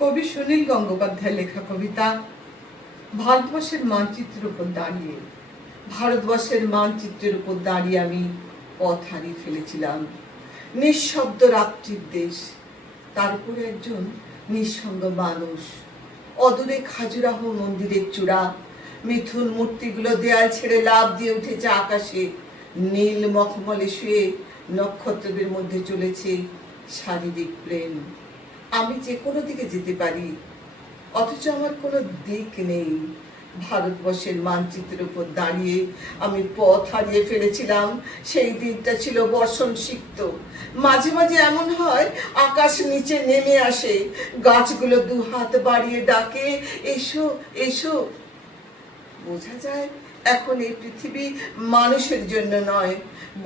কবি সুনীল গঙ্গোপাধ্যায় লেখা কবিতা ভারতবর্ষের মানচিত্রের উপর দাঁড়িয়ে। ভারতবর্ষের মানচিত্রের উপর দাঁড়িয়ে আমি পথ হারিয়ে ফেলেছিলাম। নিঃশব্দ রাত্রির দেশ, তার উপরে একজন নিঃসঙ্গ মানুষ। অদূরে খাজুরাহ মন্দিরের চূড়া, মিথুন মূর্তিগুলো দেয়াল ছেড়ে লাফ দিয়ে উঠেছে আকাশে। নীল মখমলে শুয়ে নক্ষত্রদের মধ্যে চলেছে শারীরিক প্লেন। আমি যে কোনো দিকে যেতে পারি, অথচ আমার কোনো দিক নেই। ভারতবর্ষের মানচিত্রের উপর দাঁড়িয়ে আমি পথ হারিয়ে ফেলেছিলাম। সেই দিনটা ছিল বর্ষণ সিক্ত। মাঝে মাঝে এমন হয় আকাশ নিচে নেমে আসে, গাছগুলো দুহাত বাড়িয়ে ডাকে, এসো এসো। বোঝা যায় এখন এই পৃথিবী মানুষের জন্য নয়,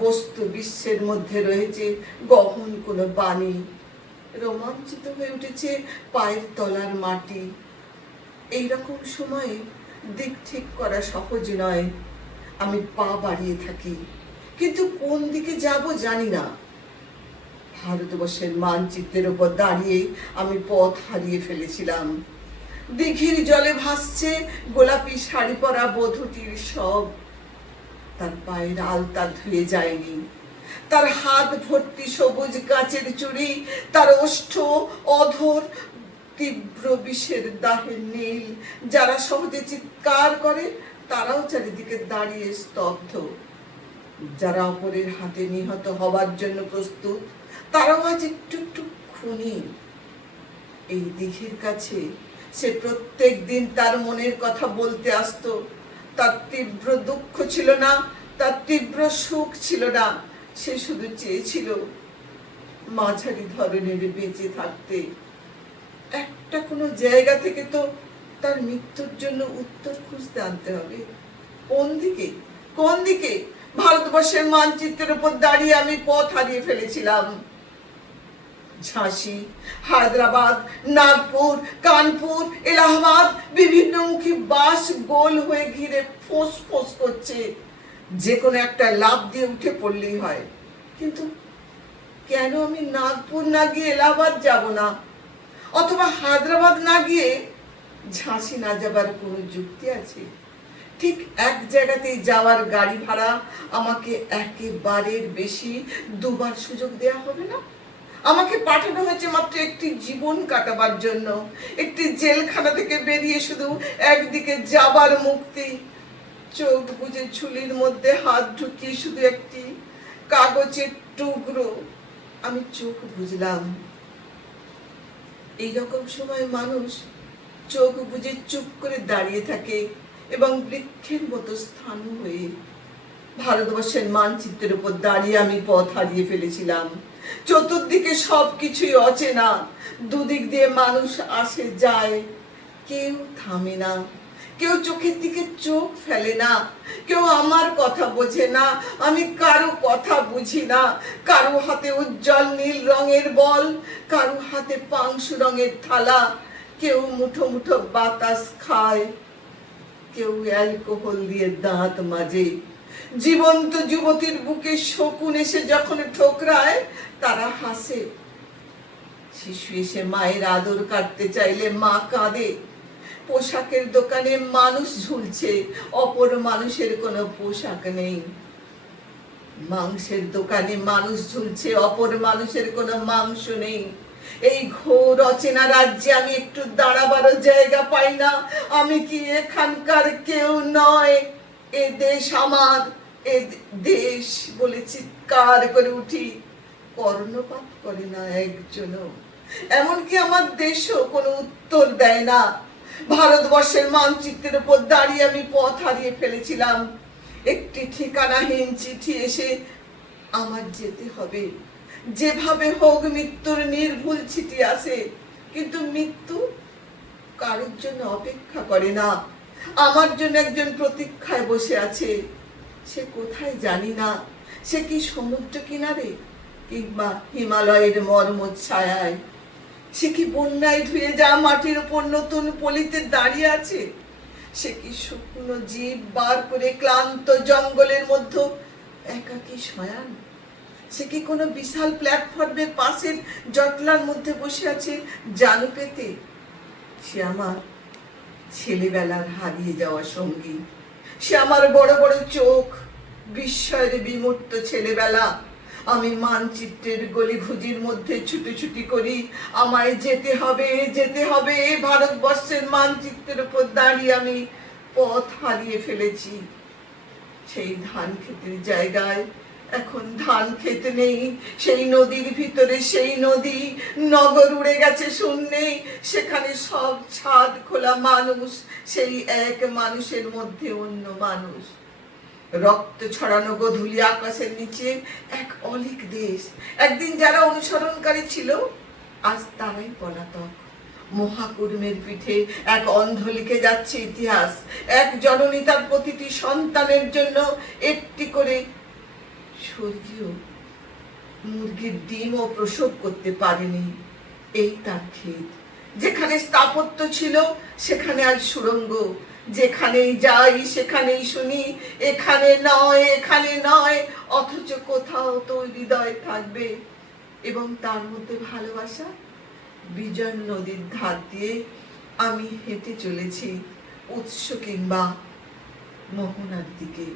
বস্তু বিশ্বের মধ্যে রয়েছে গহন কোনো বাণী। রোমাঞ্চিত হয়ে উঠেছে পায়ের তলার মাটি। এইরকম সময়ে দিক ঠিক করা সহজ নয়। আমি পা বাড়িয়ে থাকি, কিন্তু কোন দিকে যাব জানি না। ভারতবর্ষের মানচিত্রের উপর দাঁড়িয়ে আমি পথ হারিয়ে ফেলেছিলাম। দিঘির জলে ভাসছে গোলাপি শাড়ি পরা বধূটির সব। তার পায়ের আলতা ধুয়ে যায়নি, তার হাত ভর্তি সবুজ কাচের চুড়ি, তার ওষ্ঠ অধর তীব্র বিষের দাহের নীল। যারা সহজে চিৎকার করে তারাও চারিদিকে দাঁড়িয়ে স্তব্ধ। যারা অপরের হাতে নিহত হবার জন্য প্রস্তুত, তারাও আজ একটু একটু খুনি। এই দিঘির কাছে সে প্রত্যেক দিন তার মনের কথা বলতে আসতো। তার তীব্র দুঃখ ছিল না, তার তীব্র সুখ ছিল না। সে শুধু চেয়েছিল মাঝারি ধরনের বেঁচে থাকতে। একটা কোনো জায়গা থেকে তো তার মৃত্যুর জন্য উত্তর খুঁজতে আনতে হবে। কোন দিকে কোন দিকে? ভারতবর্ষের মানচিত্রের উপর দাঁড়িয়ে আমি পথ হারিয়ে ফেলেছিলাম। ঝাঁসি, হায়দ্রাবাদ, নাগপুর, কানপুর, এলাহাবাদ, বিভিন্ন মুখী বাস গোল হয়ে ঘিরে ফোঁস ফোঁস করছে। যে কোনো একটা লাফ দিয়ে উঠে পড়লেই হয়। কিন্তু কেন আমি নাগপুর না গিয়ে এলাহাবাদ যাব না, অথবা হায়দ্রাবাদ না গিয়ে ঝাঁসি না যাবার কোনো যুক্তি আছে? ঠিক এক জায়গাতেই যাওয়ার গাড়ি ভাড়া আমাকে একেবারের বেশি দুবার সুযোগ দেওয়া হবে না? আমাকে পাঠানো হয়েছে মাত্র একটি জীবন কাটাবার জন্য। একটি জেলখানা থেকে বেরিয়ে শুধু একদিকে যাবার মুক্তি। চোখ বুজে ঝুলির মধ্যে হাত ঢুকিয়ে শুধু একটি কাগজের টুকরো। আমি চোখ বুঝলাম। এইরকম সময় মানুষ চোখ বুজে চুপ করে দাঁড়িয়ে থাকে এবং বৃক্ষের মতো স্থান হয়ে। ভারতবর্ষের মানচিত্রের উপর দাঁড়িয়ে আমি পথ হারিয়ে ফেলেছিলাম। চতুর্দিকে সবকিছুই অচেনা। দুদিক দিয়ে মানুষ আসে যায়, কেউ থামে না, কেউ চোখের দিকে চোখ ফেলে না, কেউ আমার কথা বোঝে না, আমি কারো কথা বুঝি না। কারো হাতে উজ্জ্বল নীল রঙের বল, কারো হাতে পাংশু রঙের থালা। কেউ মুঠো মুঠো বাতাস খায়, কেউ অ্যালকোহল দিয়ে দাঁত মাজে। জীবন্ত যুবতীর বুকে শকুন এসে যখন ঠোকরায় তারা হাসে। শিশু এসে মায়ের আদর কাটতে চাইলে মা কাঁদে। পোশাকের দোকানে মানুষ ঝুলছে, অপর মানুষের কোনো পোশাক নেই। মাংসের দোকানে মানুষ ঝুলছে, অপর মানুষের কোনো মাংস নেই। এই ঘোর অচেনা রাজ্যে আমি একটু দাঁড়াবারও জায়গা পাই না। আমি কি এখানকার কেউ নয়? এ দেশ আমার, এ দেশ বলে চিৎকার করে উঠি। কর্ণপাত করে না একজনও। এমনকি আমার দেশও কোনো উত্তর দেয় না। ভারতবর্ষের মানচিত্রের উপর দাঁড়িয়ে আমি পথ হারিয়ে ফেলেছিলাম। একটি ঠিকানাহীন চিঠি এসে আমার যেতে হবে। যেভাবে হোক মৃত্যুর নির্ভুল চিঠি আসে, কিন্তু মৃত্যু কারোর জন্য অপেক্ষা করে না। আমার জন্য একজন প্রতীক্ষায় বসে আছে। সে কোথায় জানি না। সে কি সমুদ্র কিনারে, কিংবা হিমালয়ের মর্মর ছায়ায়? সে কি বন্যায় ধুয়ে যাওয়া মাটির উপর নতুন পলিতে দাঁড়িয়ে আছে? সে কি শুকনো জীব বার করে ক্লান্ত জঙ্গলের মধ্যে একাকী শয়ান? সে কি কোনো বিশাল প্ল্যাটফর্মের পাশের জটলার মধ্যে বসে আছে জানু পেতে? সে আমার ছেলেবেলার হারিয়ে যাওয়া সঙ্গী, সে আমার বড় বড় চোখ, বিস্ময়ের বিমূর্ত ছেলেবেলা। আমি মানচিত্রের গলিঘুজির মধ্যে ছুটোছুটি করি, আমায় যেতে হবে, যেতে হবে। ভারতবর্ষের মানচিত্রের উপর দাঁড়িয়ে আমি পথ হারিয়ে ফেলেছি। সেই ধান ক্ষেতের জায়গায় এখন ধান ক্ষেত নেই, সেই নদীর ভিতরে সেই নদী, নগর উড়ে গেছে শূন্যে, সেখানে সব ছাদ খোলা মানুষ, সেই এক মানুষের মধ্যে অন্য মানুষ। রক্ত ছড়ানো গোধূলি আকাশের নিচে এক অলিক দেশ। একদিন যারা অনুসরণকারী ছিল, আজ তারাই পলাতক। মহাকুর্মের পিঠে এক অন্ধ লিখে যাচ্ছে ইতিহাস। এক জননী তার প্রতিটি সন্তানের জন্য একটি করে স্বর্গীয় মুরগির ডিমও প্রসব করতে পারেনি। এই তার ক্ষেত। যেখানে স্থাপত্য ছিল সেখানে আজ সুড়ঙ্গ। যেখানেই যাই সেখানেই শুনি এখানে নয়, এখানে নয়, অথচ কোথাও তো হৃদয় থাকবে এবং তার মধ্যে ভালোবাসা। বিজয় নদীর ধার দিয়ে আমি হেঁটে চলেছি উৎস কিংবা মোহনার দিকে।